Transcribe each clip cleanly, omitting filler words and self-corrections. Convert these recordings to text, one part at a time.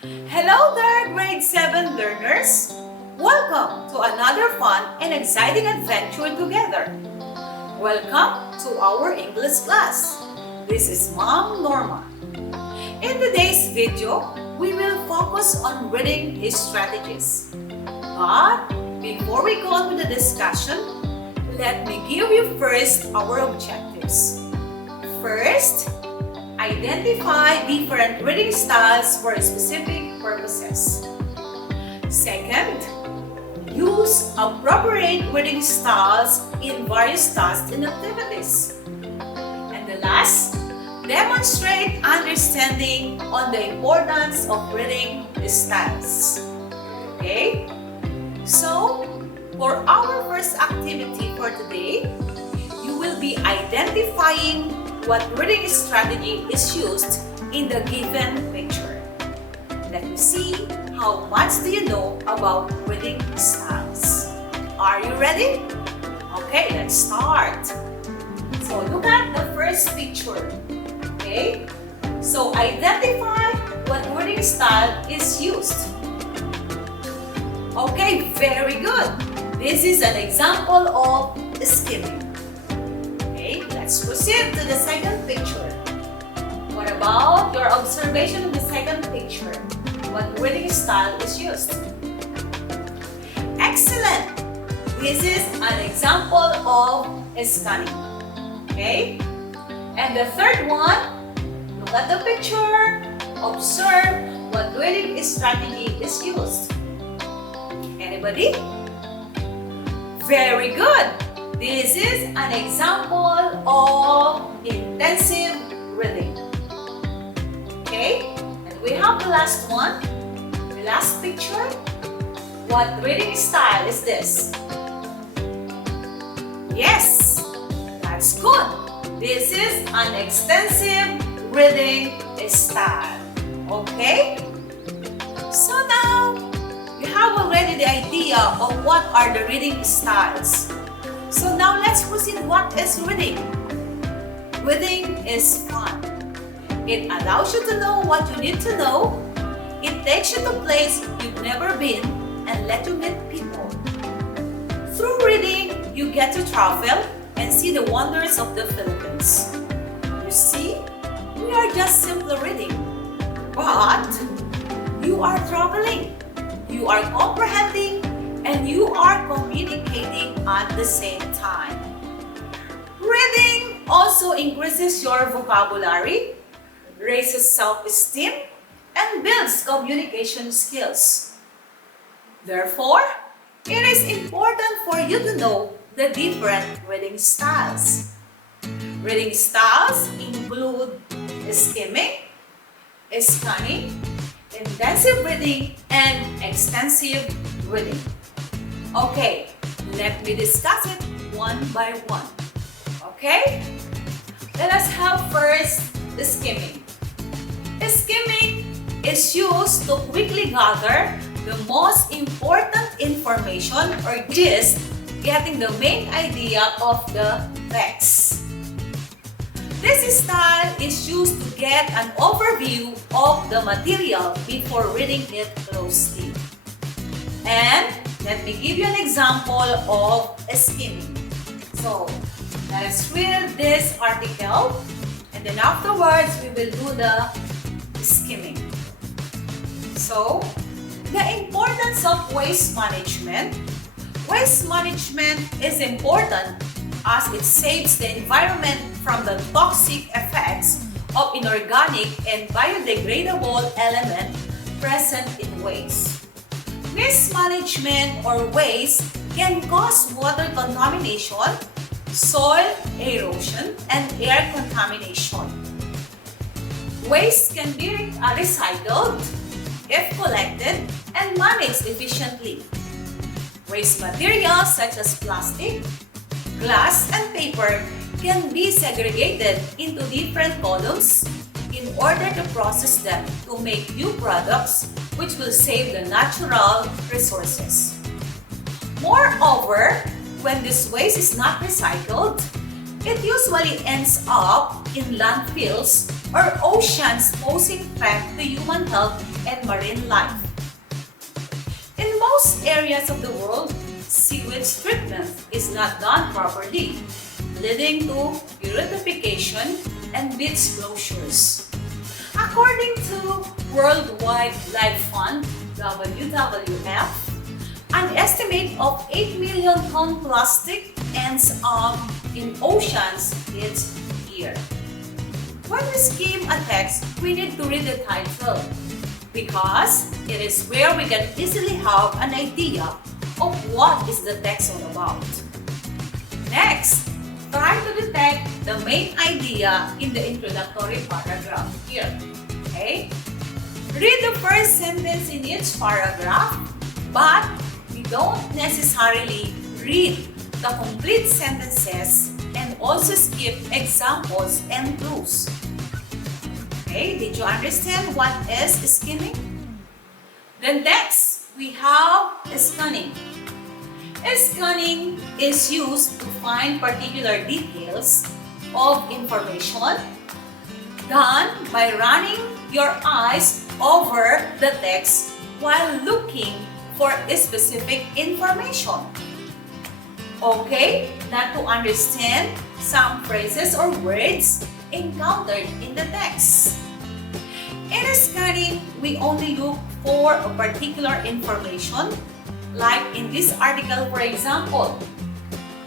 Hello there, grade 7 learners! Welcome to another fun and exciting adventure together. Welcome to our English class. This is Mom Norma. In today's video, we will focus on reading strategies. But before we go on with the discussion, let me give you first our objectives. First, identify different reading styles for specific purposes. Second, use appropriate reading styles in various tasks and activities. And the last, demonstrate understanding on the importance of reading styles. Okay? So, for our first activity for today, you will be identifying what reading strategy is used in the given picture. Let me see how much do you know about reading styles. Are you ready? Okay, let's start. So look at the first picture. Okay? So identify what reading style is used. Okay, very good. This is an example of skimming. Let's proceed to the second picture. What about your observation of the second picture? What reading style is used? Excellent! This is an example of scanning. Okay? And the third one, look at the picture. Observe what reading strategy is used. Anybody? Very good! This is an example of intensive reading. Okay? And we have the last one. The last picture. What reading style is this? Yes! That's good! This is an extensive reading style. Okay? So now, you have already the idea of what are the reading styles. So now let's proceed. What is reading? Reading is fun. It allows you to know what you need to know. It takes you to a place you've never been and let you meet people. Through reading, you get to travel and see the wonders of the Philippines. You see, we are just simply reading, but you are traveling. You are comprehending and you are communicating at the same time. Reading also increases your vocabulary, raises self-esteem, and builds communication skills. Therefore, it is important for you to know the different reading styles. Reading styles include skimming, scanning, intensive reading, and extensive reading. Okay, let me discuss it one by one. Okay? Let us have first the skimming. Skimming is used to quickly gather the most important information or just getting the main idea of the text. This style is used to get an overview of the material before reading it closely. And let me give you an example of skimming. So, let us read this article and then afterwards we will do the skimming. So, the importance of waste management. Waste management is important as it saves the environment from the toxic effects of inorganic and biodegradable elements present in waste. Mismanagement or waste can cause water contamination, soil erosion, and air contamination. Waste can be recycled if collected and managed efficiently. Waste materials such as plastic, glass, and paper can be segregated into different columns in order to process them to make new products which will save the natural resources. Moreover, when this waste is not recycled, it usually ends up in landfills or oceans, posing threat to human health and marine life. In most areas of the world, sewage treatment is not done properly, leading to eutrophication and beach closures. According to World Wildlife Fund, WWF, an estimate of 8 million ton plastic ends up in oceans each year. When we skim a text, we need to read the title because it is where we can easily have an idea of what is the text all about. Next, try to detect the main idea in the introductory paragraph here. Okay? Read the first sentence in each paragraph, but we don't necessarily read the complete sentences and also skip examples and clues. Okay, did you understand what is skimming? Then next, we have scanning. Scanning is used to find particular details of information done by running your eyes over the text while looking for specific information. Okay, not to understand some phrases or words encountered in the text. In scanning, we only look for a particular information, like in this article, for example.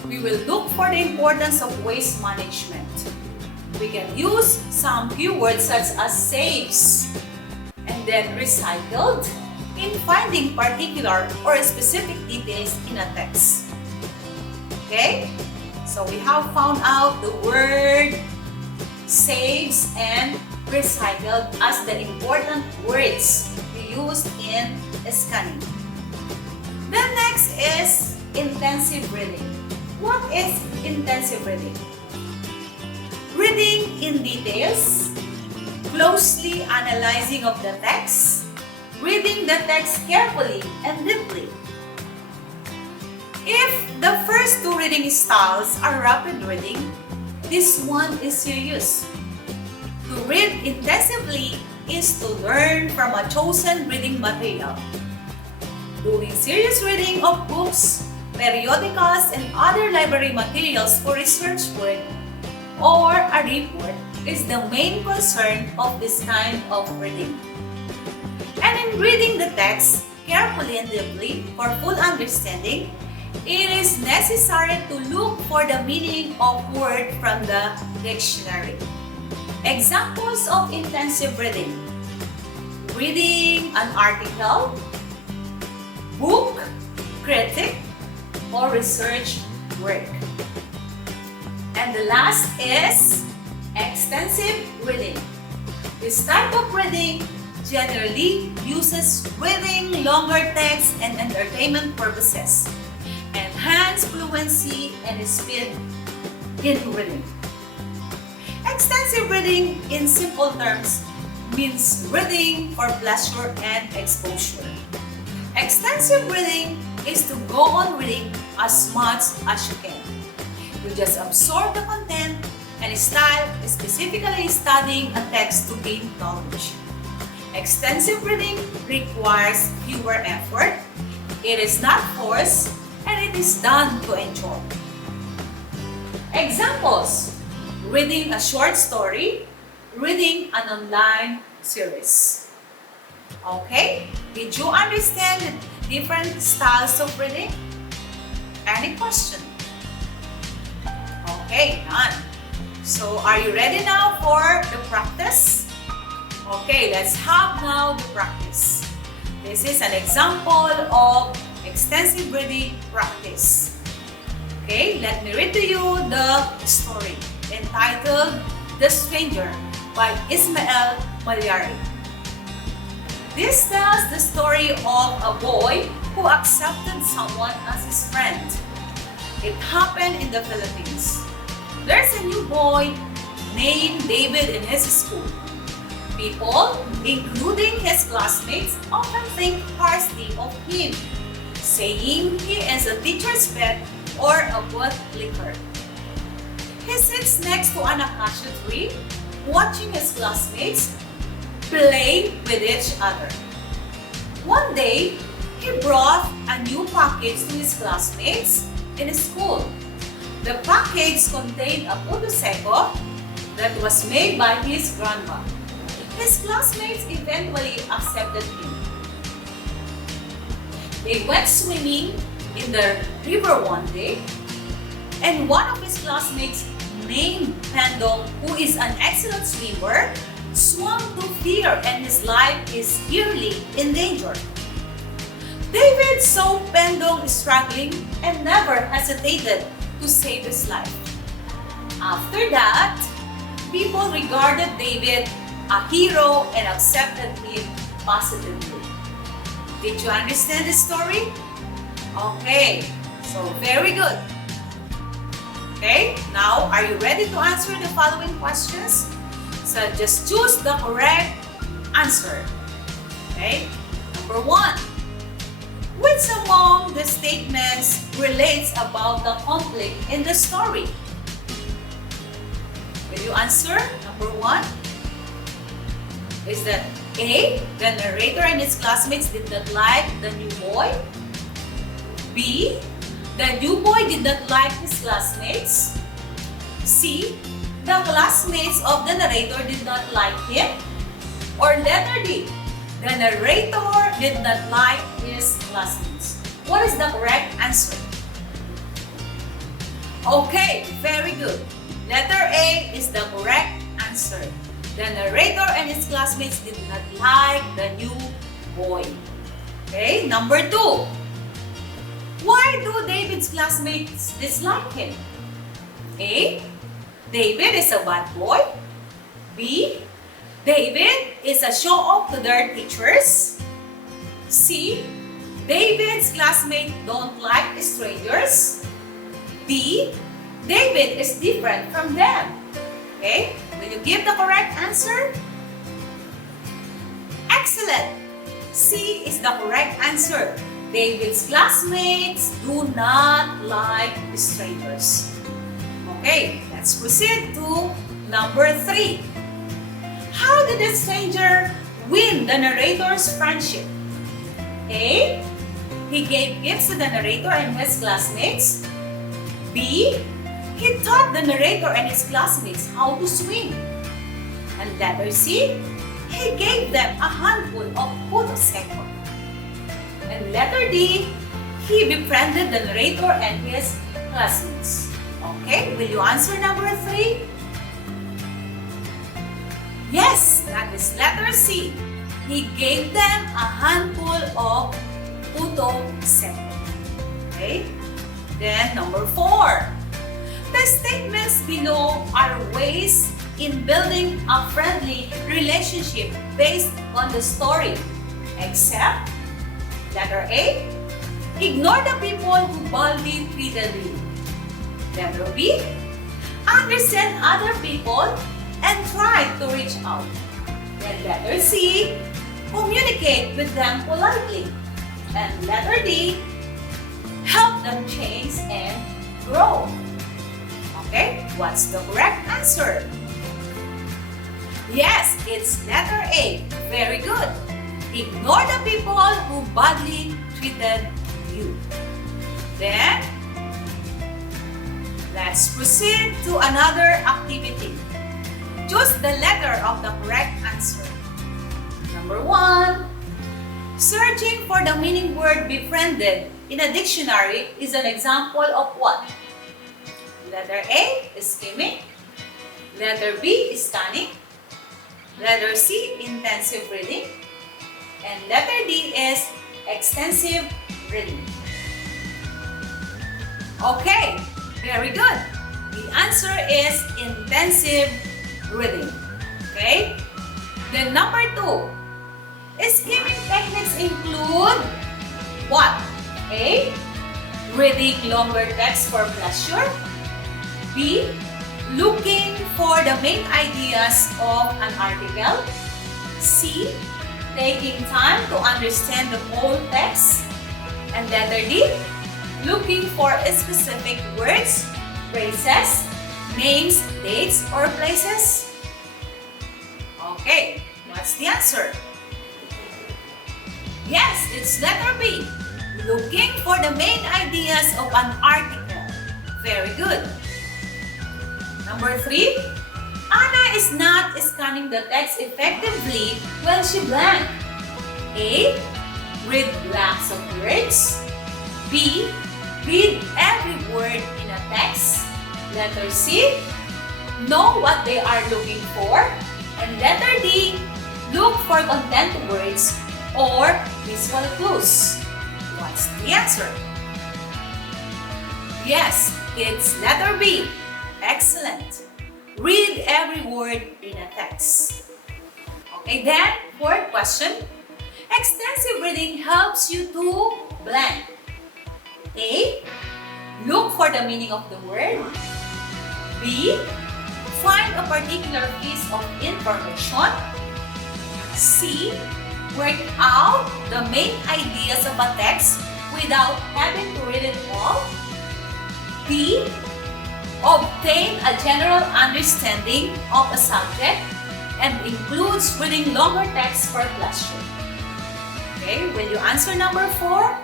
We will look for the importance of waste management. We can use some keywords such as saves and then recycled in finding particular or specific details in a text. Okay? So we have found out the word saves and recycled as the important words we use in scanning. The next is intensive reading. What is intensive reading? Reading in details, closely analyzing of the text, reading the text carefully and deeply. If the first two reading styles are rapid reading, this one is serious. To read intensively is to learn from a chosen reading material. Doing serious reading of books, periodicals, and other library materials for research work or a report is the main concern of this kind of reading. And in reading the text carefully and deeply for full understanding, it is necessary to look for the meaning of word from the dictionary. Examples of intensive reading: reading an article, book, critic, or research work. And the last is extensive reading. This type of reading generally uses reading longer text and entertainment purposes, enhance fluency and speed in reading. Extensive reading, in simple terms, means reading for pleasure and exposure. Extensive reading is to go on reading as much as you can. You just absorb the content and start specifically studying a text to gain knowledge. Extensive reading requires fewer effort, it is not forced, and it is done to enjoy. Examples: reading a short story, reading an online series. Okay? Did you understand the different styles of reading? Any question? Okay, none. So, are you ready now for the practice? Okay, let's have now the practice. This is an example of extensive reading practice. Okay, let me read to you the story entitled The Stranger by Ismail Malyari. This tells the story of a boy who accepted someone as his friend. It happened in the Philippines. There's a new boy named David in his school. People, including his classmates, often think harshly of him, saying he is a teacher's pet or a bootlicker. He sits next to an acacia tree, watching his classmates play with each other. One day, he brought a new package to his classmates in school. The package contained a puto seco that was made by his grandma. His classmates eventually accepted him. They went swimming in the river one day, and one of his classmates named Pendong, who is an excellent swimmer, swam to fear and his life is severely in danger. David saw Pendong struggling and never hesitated to save his life. After that, people regarded David a hero and accepted him positively. Did you understand the story? Okay, so very good. Okay, now are you ready to answer the following questions? So just choose the correct answer. Okay, number 1. Which among the statements relates about the conflict in the story? Will you answer? Number 1. Is that A, the narrator and his classmates did not like the new boy? B, the new boy did not like his classmates? C, the classmates of the narrator did not like him? Or letter D, the narrator did not like his classmates? What is the correct answer? Okay, very good. Letter A is the correct answer. The narrator and his classmates did not like the new boy. Okay, number 2. Why do David's classmates dislike him? A, David is a bad boy. B, David is a show-off to their teachers. C, David's classmates don't like strangers. D, David is different from them. Okay, will you give the correct answer? Excellent! C is the correct answer. David's classmates do not like strangers. Okay, let's proceed to number 3. How did the stranger win the narrator's friendship? A, he gave gifts to the narrator and his classmates. B, he taught the narrator and his classmates how to swim. And letter C, he gave them a handful of puto seco. And letter D, he befriended the narrator and his classmates. Okay, will you answer number 3? Yes, that is letter C. He gave them a handful of puto seco. Okay, then number 4. The statements below are ways in building a friendly relationship based on the story, except letter A, ignore the people who badly treated you. Letter B, understand other people and try to reach out. Then letter C, communicate with them politely. And letter D, help them change and grow. Okay, what's the correct answer? Yes, it's letter A. Very good. Ignore the people who badly treated you. Then, let's proceed to another activity. Choose the letter of the correct answer. Number 1. Searching for the meaning word befriended in a dictionary is an example of what? Letter A is skimming. Letter B is scanning. Letter C, intensive reading. And letter D is extensive reading. Okay, very good. The answer is intensive reading. Okay? Then number 2. Skimming techniques include what? A, reading longer text for pleasure. B, looking for the main ideas of an article. C, taking time to understand the whole text. And letter D, looking for specific words, phrases, names, dates, or places. Okay, What's the answer? Yes, it's letter B. Looking for the main ideas of an article. Very good. Number 3. Anna is not scanning the text effectively when she blank. A. Read blocks of words. B. Read every word in a text. Letter C. Know what they are looking for. And letter D. Look for content words or visual clues. What's the answer? Yes, it's letter B. Excellent. Read every word in a text. Okay, then, fourth question. Extensive reading helps you to blank. A. Look for the meaning of the word. B. Find a particular piece of information. C. Work out the main ideas of a text without having to read it all. D. Obtain a general understanding of a subject and includes reading longer texts per classroom. Okay, will you answer number 4?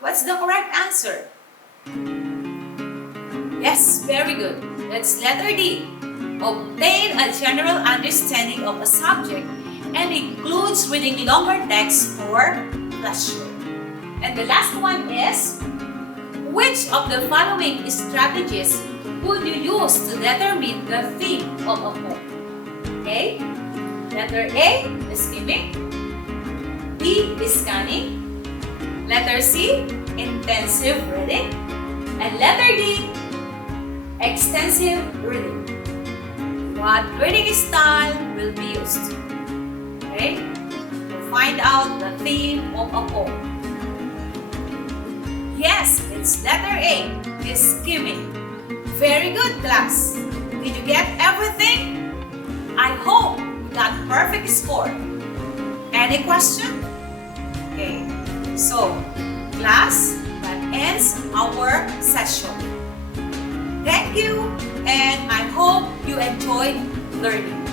What's the correct answer? Yes, very good. That's letter D. Obtain a general understanding of a subject and includes reading longer texts for classroom. And the last one is, which of the following strategies would you use to determine the theme of a poem? Okay? Letter A is skimming. B is scanning. Letter C, intensive reading. And letter D, extensive reading. What reading style will be used? Okay? To find out the theme of a poem. Yes, it's letter A, is skimming. Very good, class. Did you get everything? I hope you got perfect score. Any question? Okay, so class, that ends our session. Thank you, and I hope you enjoyed learning.